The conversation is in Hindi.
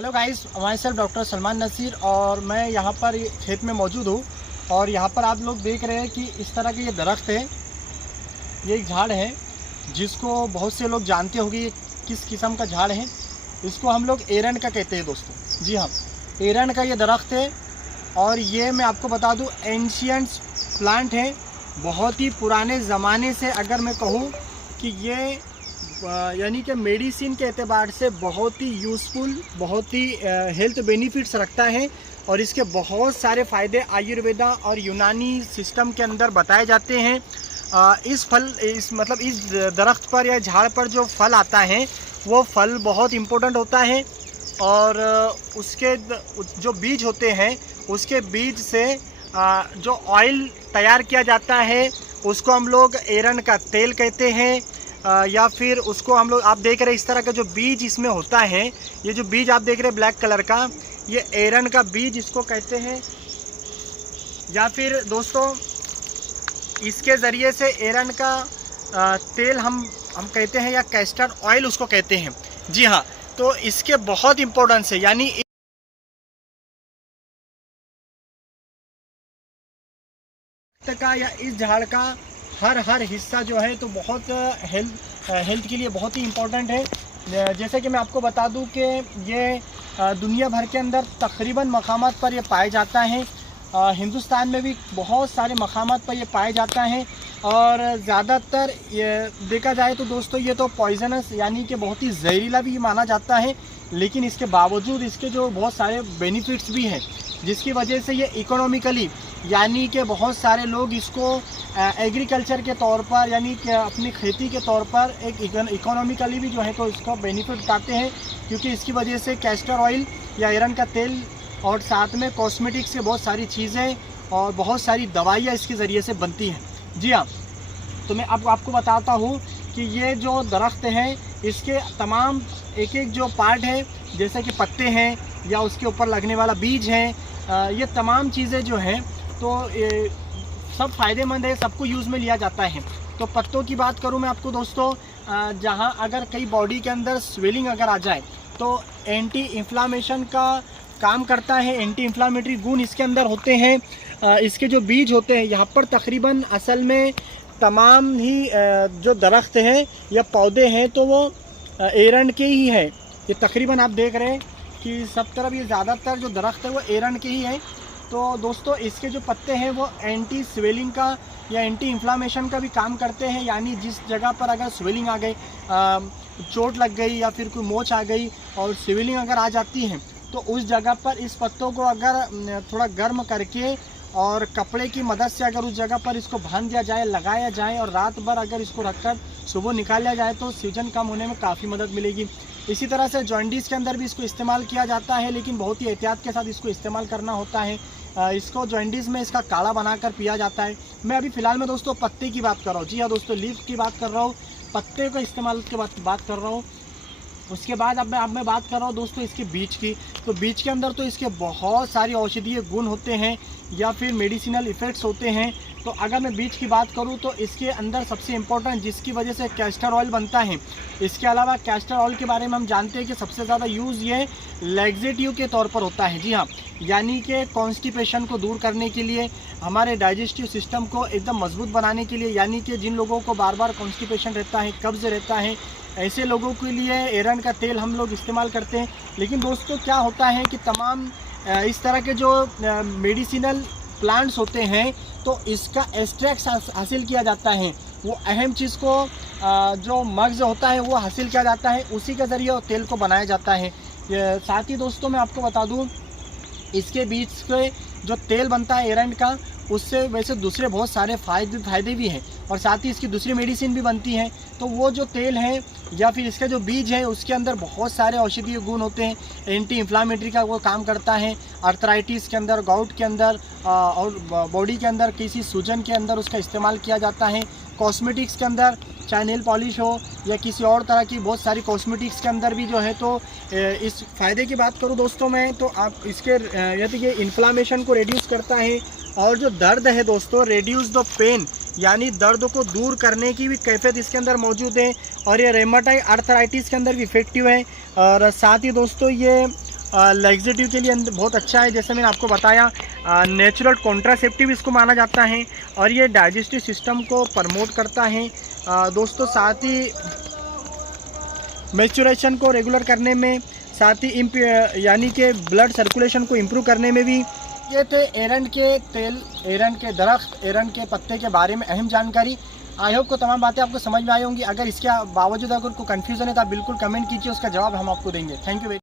Hello guys, myself doctor Salman Nasir और मैं यहाँ पर खेत में मौजूद हूँ। और यहाँ पर आप लोग देख रहे हैं कि इस तरह के ये दरख्त है, ये एक झाड़ है जिसको बहुत से लोग जानते होंगे ये किस किस्म का झाड़ है। इसको हम लोग एरंड का कहते हैं दोस्तों। जी हाँ, एरंड का ये दरख्त है और ये मैं आपको बता दूँ एंशियंट प्लांट है। बहुत ही पुराने ज़माने से अगर मैं कहूँ कि ये यानी कि मेडिसिन के एतबार से बहुत ही यूज़फुल, बहुत ही हेल्थ बेनिफिट्स रखता है और इसके बहुत सारे फ़ायदे आयुर्वेदा और यूनानी सिस्टम के अंदर बताए जाते हैं। इस दरख्त पर या झाड़ पर जो फल आता है वो फल बहुत इम्पोर्टेंट होता है और उसके जो बीज होते हैं उसके बीज से जो ऑयल तैयार किया जाता है उसको हम लोग एरंड का तेल कहते हैं। या फिर उसको हम लोग, आप देख रहे हैं इस तरह का जो बीज इसमें होता है, ये जो बीज आप देख रहे हैं ब्लैक कलर का, ये एरंड का बीज इसको कहते हैं। या फिर दोस्तों इसके ज़रिए से एरंड का तेल हम कहते हैं या कैस्टर ऑयल उसको कहते हैं। जी हाँ, तो इसके बहुत इम्पोर्टेंस है, यानी का या इस झाड़ का हर हिस्सा जो है तो बहुत हेल्थ के लिए बहुत ही इम्पोर्टेंट है। जैसे कि मैं आपको बता दूं कि ये दुनिया भर के अंदर तकरीबन मकामात पर ये पाया जाता है। हिंदुस्तान में भी बहुत सारे मकामात पर ये पाया जाता है और ज़्यादातर ये देखा जाए तो दोस्तों ये तो पॉइजनस यानी कि बहुत ही जहरीला भी माना जाता है, लेकिन इसके बावजूद इसके जो बहुत सारे बेनिफिट्स भी हैं जिसकी वजह से ये इकोनॉमिकली यानी कि बहुत सारे लोग इसको एग्रीकल्चर के तौर पर यानी कि अपनी खेती के तौर पर एक इकोनॉमिकली भी जो है तो इसको बेनिफिट उठाते हैं, क्योंकि इसकी वजह से कैस्टर ऑयल या एरंड का तेल और साथ में कॉस्मेटिक्स के बहुत सारी चीज़ें और बहुत सारी दवाइयाँ इसके ज़रिए से बनती हैं। जी हाँ, तो मैं आपको बताता हूँ कि ये जो दरख्त है इसके तमाम एक जो पार्ट है, जैसे कि पत्ते हैं या उसके ऊपर लगने वाला बीज है, ये तमाम चीज़ें जो हैं तो सब फ़ायदेमंद है, सबको यूज़ में लिया जाता है। तो पत्तों की बात करूं मैं आपको दोस्तों, जहां अगर कई बॉडी के अंदर स्वेलिंग अगर आ जाए तो एंटी इन्फ्लामेशन का काम करता है, एंटी इन्फ्लामेटरी गुण इसके अंदर होते हैं। इसके जो बीज होते हैं यहाँ पर तकरीबन असल में तमाम ही जो दरख्त हैं या पौधे हैं तो वो एरंड के ही है। ये तकरीबन आप देख रहे हैं कि सब तरफ ये ज़्यादातर जो दरख्त है वो एरंड के ही है। तो दोस्तों इसके जो पत्ते हैं वो एंटी स्वेलिंग का या एंटी इन्फ्लामेशन का भी काम करते हैं, यानी जिस जगह पर अगर स्वेलिंग आ गई, चोट लग गई या फिर कोई मोच आ गई और स्वेलिंग अगर आ जाती है तो उस जगह पर इस पत्तों को अगर थोड़ा गर्म करके और कपड़े की मदद से अगर उस जगह पर इसको बांध दिया जाए, लगाया जाए और रात भर अगर इसको रखकर सुबह निकाल लिया जाए तो सूजन कम होने में काफ़ी मदद मिलेगी। इसी तरह से जॉइंटिस के अंदर भी इसको इस्तेमाल किया जाता है, लेकिन बहुत ही एहतियात के साथ इसको इस्तेमाल करना होता है। इसको जॉइंटिस में इसका काढ़ा बनाकर पिया जाता है। मैं अभी फ़िलहाल में दोस्तों पत्ते की बात कर रहा हूँ। जी हाँ दोस्तों, लीफ की बात कर रहा हूँ, पत्ते का इस्तेमाल के बात कर रहा हूँ। उसके बाद अब मैं बात कर रहा हूँ दोस्तों इसके बीज की। तो बीज के अंदर तो इसके बहुत सारी औषधीय गुण होते हैं या फिर मेडिसिनल इफ़ेक्ट्स होते हैं। तो अगर मैं बीज की बात करूँ तो इसके अंदर सबसे इम्पोर्टेंट जिसकी वजह से कैस्टर ऑयल बनता है, इसके अलावा कैस्टर ऑयल के बारे में हम जानते हैं कि सबसे ज़्यादा यूज़ ये लैक्सेटिव के तौर पर होता है। जी हाँ, यानी कि कॉन्स्टिपेशन को दूर करने के लिए, हमारे डाइजेस्टिव सिस्टम को एकदम मजबूत बनाने के लिए, यानी कि जिन लोगों को बार बार कॉन्स्टिपेशन रहता है, कब्ज़ रहता है, ऐसे लोगों के लिए एरंड का तेल हम लोग इस्तेमाल करते हैं। लेकिन दोस्तों क्या होता है कि तमाम इस तरह के जो मेडिसिनल प्लांट्स होते हैं तो इसका एक्सट्रैक्ट हासिल किया जाता है। वो अहम चीज़ को जो मग्ज़ होता है वो हासिल किया जाता है, उसी के ज़रिए तेल को बनाया जाता है। साथ ही दोस्तों मैं आपको बता दूं इसके बीज से जो तेल बनता है एरंड का, उससे वैसे दूसरे बहुत सारे फ़ायदे भी हैं और साथ ही इसकी दूसरी मेडिसिन भी बनती है। तो वो जो तेल है या फिर इसका जो बीज है उसके अंदर बहुत सारे औषधीय गुण होते हैं। एंटी इन्फ्लामेटरी का वो काम करता है, अर्थराइटिस के अंदर, गाउट के अंदर और बॉडी के अंदर किसी सूजन के अंदर उसका इस्तेमाल किया जाता है। कॉस्मेटिक्स के अंदर चाहे नेल पॉलिश हो या किसी और तरह की बहुत सारी कॉस्मेटिक्स के अंदर भी जो है तो इस फ़ायदे की बात करूँ दोस्तों मैं तो आप इसके यदि ये इन्फ्लामेशन को रिड्यूस करता है और जो दर्द है दोस्तों, रिड्यूस द पेन यानी दर्द को दूर करने की भी कैफियत इसके अंदर मौजूद है और ये रेमाटाइड आर्थराइटिस के अंदर भी इफेक्टिव है। और साथ ही दोस्तों ये लैक्सेटिव के लिए बहुत अच्छा है। जैसे मैंने आपको बताया नेचुरल कॉन्ट्रासेप्टिव इसको माना जाता है और ये डाइजेस्टिव सिस्टम को प्रमोट करता है दोस्तों। साथ ही मैच्योरेशन को रेगुलर करने में, साथ ही यानी कि ब्लड सर्कुलेशन को इम्प्रूव करने में भी। ये थे एरंड के तेल, एरंड के दरख्त, एरंड के पत्ते के बारे में अहम जानकारी। आई होप को तमाम बातें आपको समझ में आई होंगी। अगर इसके बावजूद अगर कोई कन्फ्यूज़न है तो आप बिल्कुल कमेंट कीजिए, उसका जवाब हम आपको देंगे। Thank you.